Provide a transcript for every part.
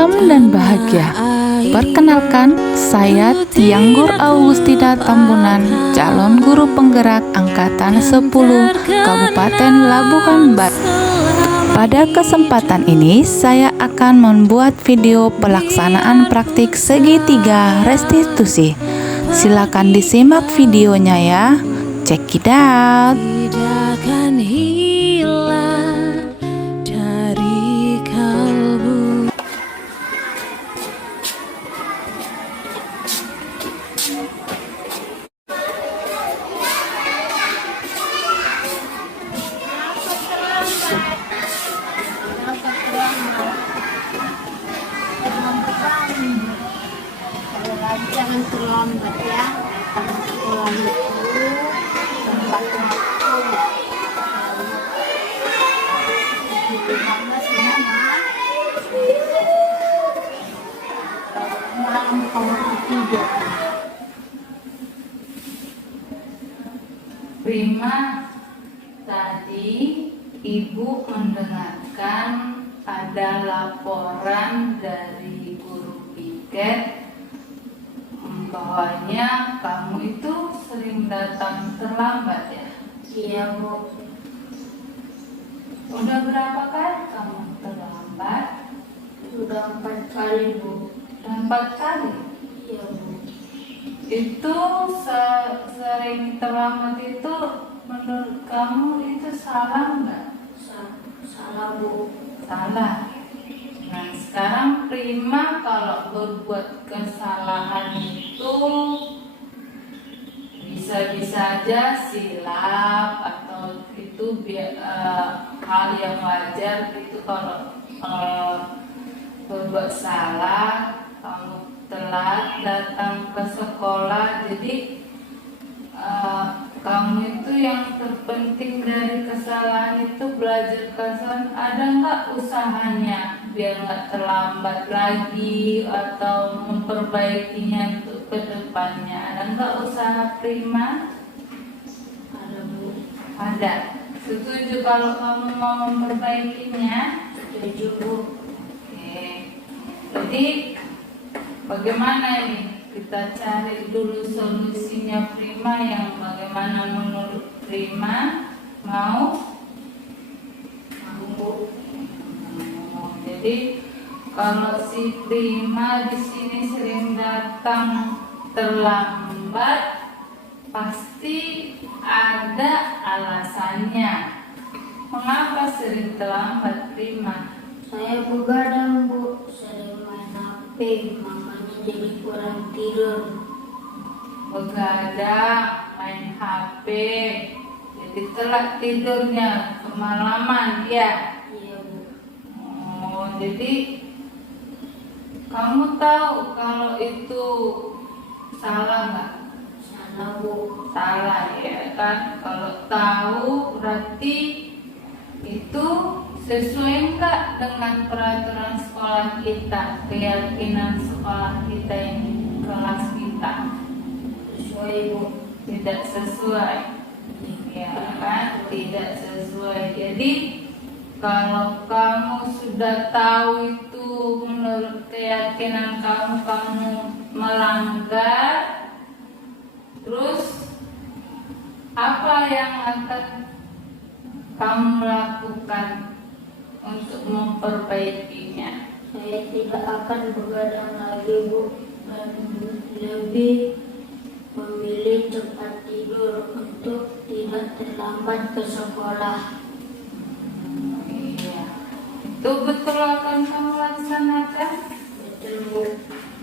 Salam dan bahagia. Perkenalkan, saya Tianggur Augustina Tambunan, calon guru penggerak angkatan 10 Kabupaten Labuhan Batu. Pada kesempatan ini, saya akan membuat video pelaksanaan praktik segitiga restitusi. Silakan disimak videonya ya. Check it out. Tidak akan hilang dari kalbu. Jangan terlambat ya. Sekolah itu tempat malam kamu tidur. Prima, tadi Ibu mendengarkan ada laporan dari guru piket bahwanya kamu itu sering datang terlambat ya? Iya Bu. Udah berapa kali kamu terlambat? Sudah 4 kali Bu. Udah 4 kali? Iya Bu. Itu sering terlambat itu menurut kamu itu salah nggak? Salah Bu. Salah. Nah sekarang Prima kalau berbuat kesalahan itu bisa-bisa aja silap atau itu hal yang wajar gitu. Kalau berbuat salah, kamu telat datang ke sekolah, jadi kamu itu yang terpenting dari kesalahan itu belajar kesalahan. Ada nggak usahanya biar nggak terlambat lagi atau memperbaikinya untuk kedepannya? Ada nggak usaha Prima? Ada Bu. Ada. Setuju kalau kamu mau memperbaikinya? Setuju Bu. Oke. Jadi bagaimana ini? Kita cari dulu solusinya Prima yang bagaimana menurut Prima. Mau? Bu. Jadi kalau si Prima di sini sering datang terlambat, pasti ada alasannya. Mengapa sering terlambat Prima? Saya begadang Bu. Sering main HP, makanya jadi kurang tidur. Begadang, main HP, jadi telat tidurnya, kemalaman ya. Iya Bu. Oh, jadi kamu tahu kalau itu salah nggak? Salah Bu. Salah ya kan? Kalau tahu berarti itu sesuai nggak dengan peraturan sekolah kita, keyakinan sekolah kita ini, kelas kita? Sesuai Bu. Tidak sesuai, ya kan? Tidak sesuai. Jadi kalau kamu sudah tahu itu menurut keyakinan kamu melanggar, terus apa yang akan kamu lakukan untuk memperbaikinya? Saya tidak akan begadang lagi Bu, dan lebih memilih tempat tidur untuk tidak terlambat ke sekolah. Iya. Itu betul akan kamu laksanakan? Betul Bu.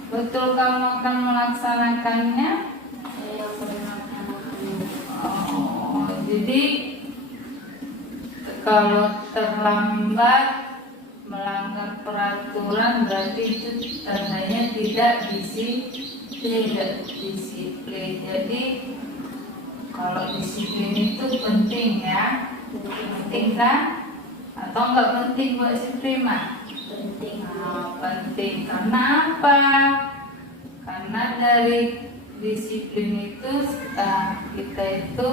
Betul kamu akan melaksanakannya? Saya pernah melakukannya. Oh, jadi kalau terlambat melanggar peraturan berarti itu tandanya tidak disiplin. Jadi kalau disiplin itu penting ya. Penting kan? Atau enggak penting buat si Prima? Penting. Penting karena apa? Karena dari disiplin itu kita itu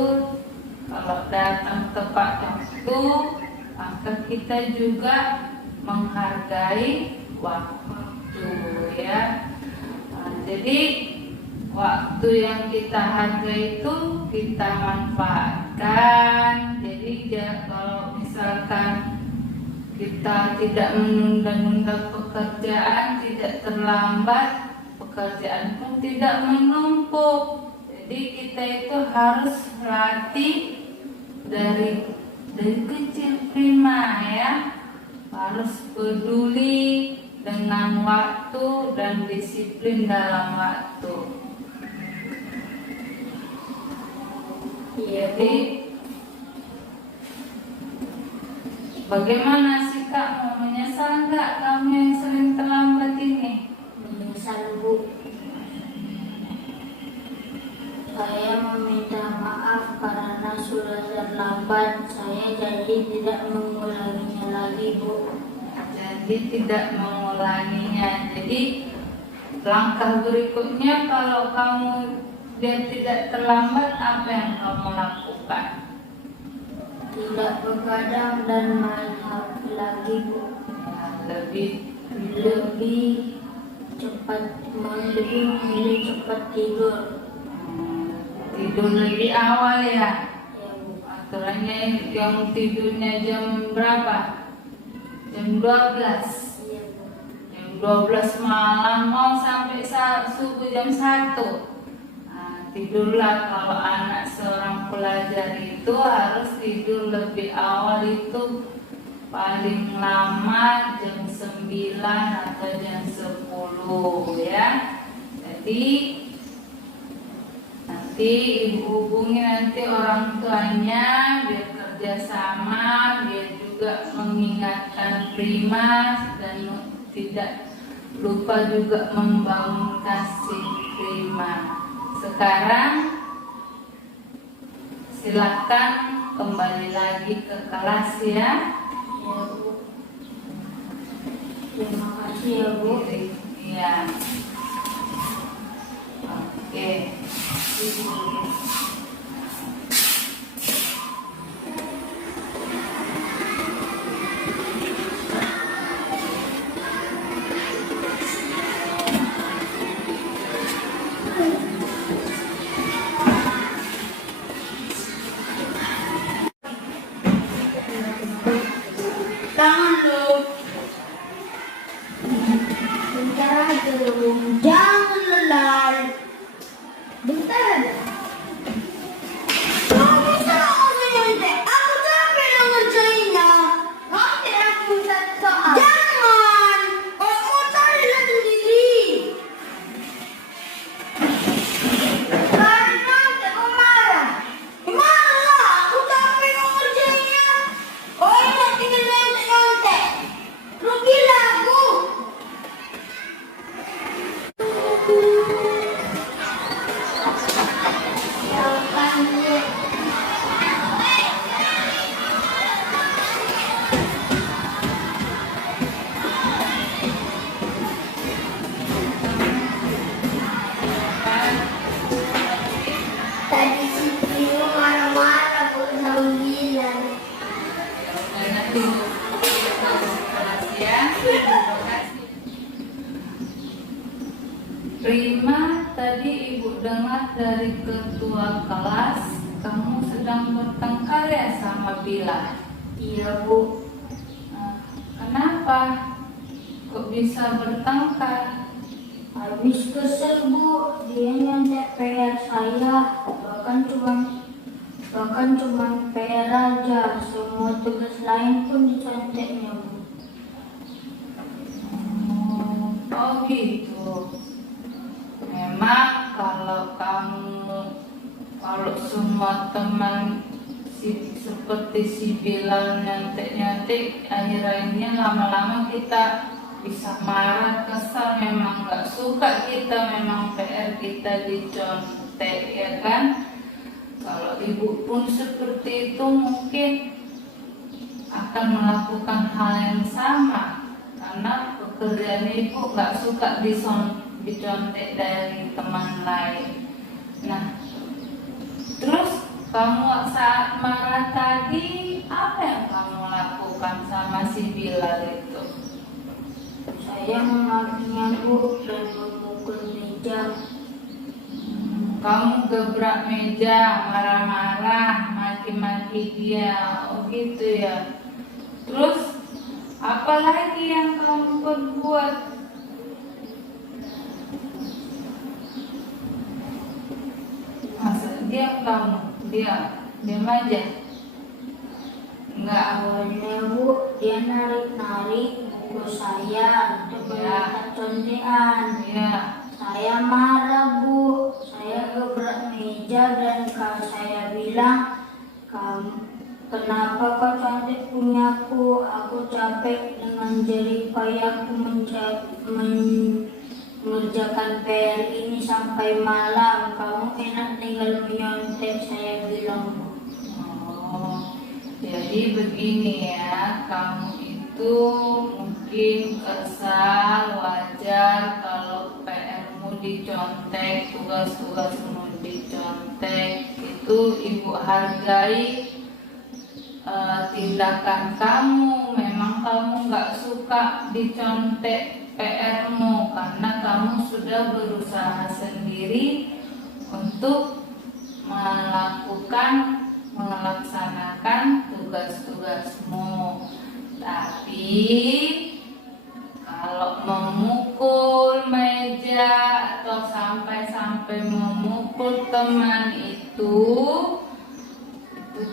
kalau datang tepat waktu, maka kita juga menghargai waktu. itu ya. Nah, jadi waktu yang kita hargai itu kita manfaatkan. Jadi kalau misalkan kita tidak menunda-nunda pekerjaan, tidak terlambat, pekerjaan pun tidak menumpuk. Jadi kita itu harus latih dari kecil prima ya, harus peduli dengan waktu dan disiplin dalam waktu. Jadi bagaimana sih Kak, menyesal nggak kamu yang sering terlambat ini? Menyesal Bu. Saya meminta maaf karena sudah terlambat. Saya janji tidak mengulanginya lagi Bu. Jadi tidak mengulanginya. Jadi langkah berikutnya kalau kamu biar tidak terlambat, apa yang kamu lakukan? Tidak begadang dan main HP lagi Bu. Ya, lebih cepat memilih cepat tidur. Tidur lebih awal ya. Ya Bu. Aturannya yang tidurnya jam berapa? Jam 12. Iya Bu. Jam 12 malam mau sampai subuh jam 1. Nah, tidurlah. Kalau anak seorang pelajar itu harus tidur lebih awal, itu paling lama jam 9 atau jam 10 ya. Jadi nanti ibu hubungi nanti orang tuanya biar kerjasama, biar juga mengingatkan prima dan tidak lupa juga membangunkan si prima. Sekarang silakan kembali lagi ke kelas ya. Ya Bu. Terima kasih ya Bu. Iya. Oke. Tangan lu. Bentar aja lu. Jangan lelah. Bentar aja. Kamu bisa langsung nyontek. Aku capek lo ngerjainnya. Nanti aku minta soal. Jangan. Kalau mau cari lihat sendiri. Karena nanti aku marah. Marah lah. Aku capek lo ngerjainnya. Oh ini tinggal nyontek. Rugi lah aku. Tadi si Tio marah-marah Bu sama bilang. Dan nanti kita kelas ya. Terima kasih. Prima, tadi ibu dengar dari ketua kelas kamu sedang bertengkar ya sama Bila. Iya Bu. Nah, kenapa? Kok bisa bertengkar? Habis kesel Bu, dia nyontek PR saya. Bahkan cuman PR aja, semua tugas lain pun diconteknya Bu. Oh gitu. Memang kalau semua teman seperti si Bilal nyontek-nyontek, akhirnya lama-lama kita bisa marah, kesal, memang nggak suka kita, memang PR kita dicontek ya kan. Kalau ibu pun seperti itu mungkin akan melakukan hal yang sama, karena pekerjaan ibu nggak suka dicontek dari teman lain. Nah, terus kamu saat marah tadi apa yang kamu lakukan sama si Bilal itu? Saya Saya memakinya Bu dan memukul meja. Kamu gebrak meja, marah-marah, maki-maki dia, oh gitu ya. Terus apa lagi yang kamu perbuat? Masa diam kamu, diam aja. Enggak. Awalnya Bu, dia narik-narik buku saya untuk melihat contekan. Ya. Saya marah Bu, saya gebrak meja dan saya bilang, kenapa kau cantik punyaku? Aku capek dengan jerih payahku mengerjakan PR ini sampai malam. Kamu enak tinggal menyontek, saya bilang Bu. Oh, jadi begini ya, kamu itu mungkin kesal, wajar kalau PR-mu dicontek, tugas-tugasmu dicontek. Itu Ibu hargai tindakan kamu. Memang kamu nggak suka dicontek PR-mu karena kamu sudah berusaha sendiri untuk melaksanakan tugas-tugasmu. Tapi kalau memukul meja atau sampai memukul teman itu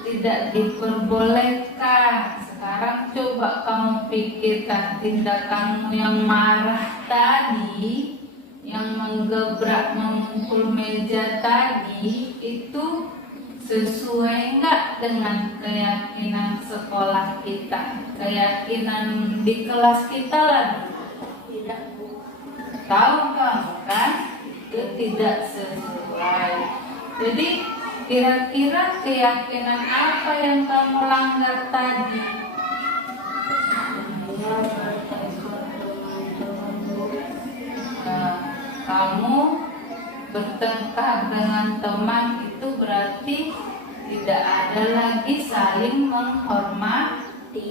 tidak diperbolehkan. Sekarang coba kamu pikirkan tindakanmu yang marah tadi, yang menggebrak, memukul meja tadi, itu sesuai nggak dengan keyakinan sekolah kita, keyakinan di kelas kita lah? Tidak Bu. Tahu kamu kan, itu tidak sesuai. Jadi kira-kira keyakinan apa yang kamu langgar tadi? Saya bertekad dengan Bu. Kamu bertengkar dengan teman itu berarti tidak ada lagi saling menghormati,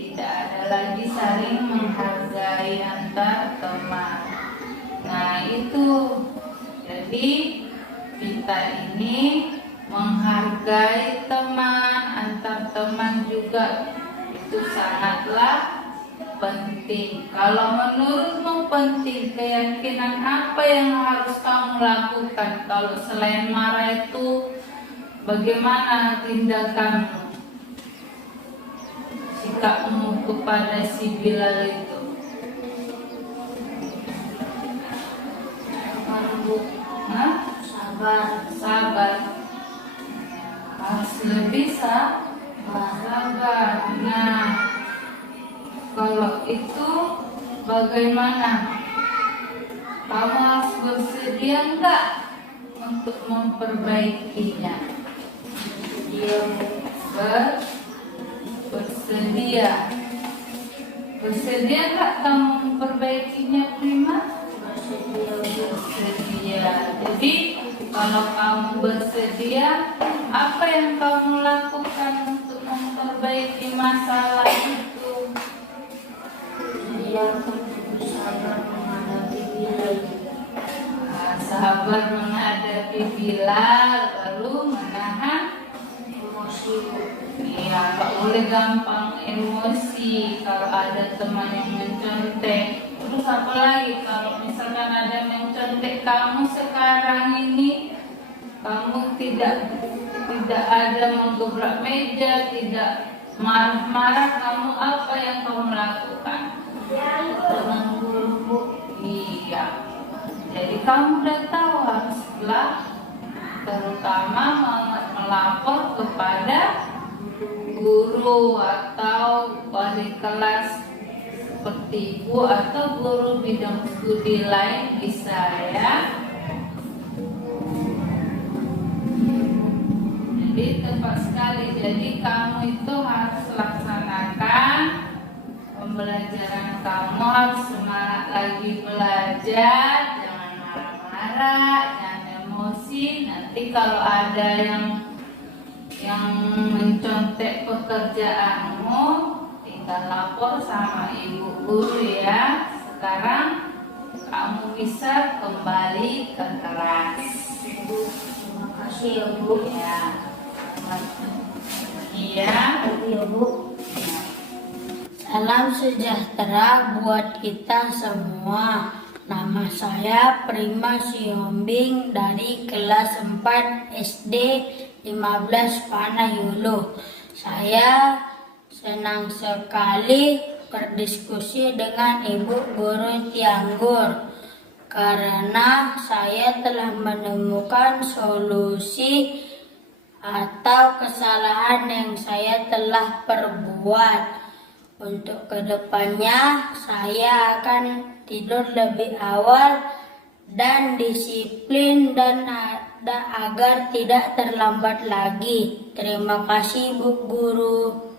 tidak ada lagi saling menghargai antar teman. Nah itu, jadi kita ini menghargai teman, antar teman juga itu sangatlah penting. Kalau menurutmu penting, keyakinan apa yang harus kamu lakukan? Kalau selain marah itu, bagaimana tindakanmu, sikapmu kepada si Bilal itu? Sabar Bu. Hah? Sabar. Harus lebih sabar. Nah, kalau itu bagaimana? Kamu harus bersedia enggak untuk memperbaikinya? Bersedia. Bersedia enggak kamu memperbaikinya, Prima? Bersedia. Jadi kalau kamu bersedia, apa yang kamu lakukan untuk memperbaiki masalah itu? Dia sabar menghadapi Bilal. Sabar menghadapi Bilal, lalu menahan Emosi Bu. Iya, nggak boleh gampang emosi kalau ada teman yang mencontek. Terus apa lagi kalau misalkan ada yang mencontek kamu sekarang ini, kamu tidak ada menggebrak meja, tidak marah-marah, kamu apa yang kamu lakukan? Dengan guru Bu. Iya. Jadi kamu udah tahu haruslah terutama melapor kepada guru atau wali kelas seperti ibu atau guru bidang studi lain bisa ya. Jadi tepat sekali. Jadi kamu itu harus laksanakan pembelajaran kamu, harus semangat lagi belajar, jangan marah-marah, jangan emosi. Nanti kalau ada yang mencontek pekerjaanmu, tinggal lapor sama ibu guru ya. Sekarang kamu bisa kembali ke kelas. Terima kasih ya Bu. Ya. Iya. Ya Bu. Salam sejahtera buat kita semua. Nama saya Prima Siombing dari kelas 4 SD 15 Panayulu. Saya senang sekali berdiskusi dengan Ibu Guru Tianggur karena saya telah menemukan solusi atau kesalahan yang saya telah perbuat. Untuk kedepannya saya akan tidur lebih awal dan disiplin dan agar tidak terlambat lagi. Terima kasih Bu Guru.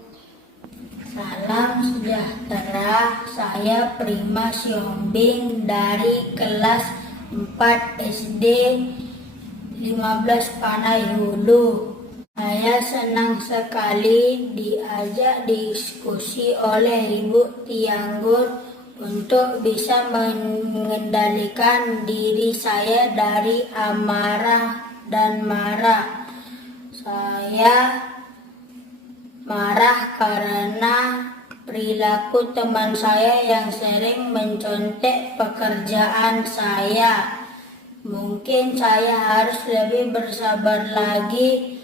Salam sejahtera, saya Prima Siombing dari kelas 4 SD 15 Panayulu. Saya senang sekali diajak diskusi oleh Ibu Tianggur untuk bisa mengendalikan diri saya dari amarah dan marah. Saya marah karena perilaku teman saya yang sering mencontek pekerjaan saya. Mungkin saya harus lebih bersabar lagi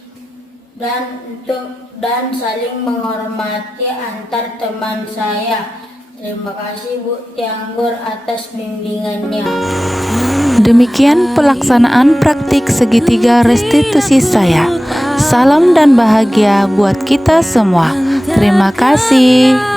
dan saling menghormati antar teman saya. Terima kasih Bu Tianggur atas bimbingannya. Demikian pelaksanaan praktik segitiga restitusi saya. Salam dan bahagia buat kita semua. Terima kasih.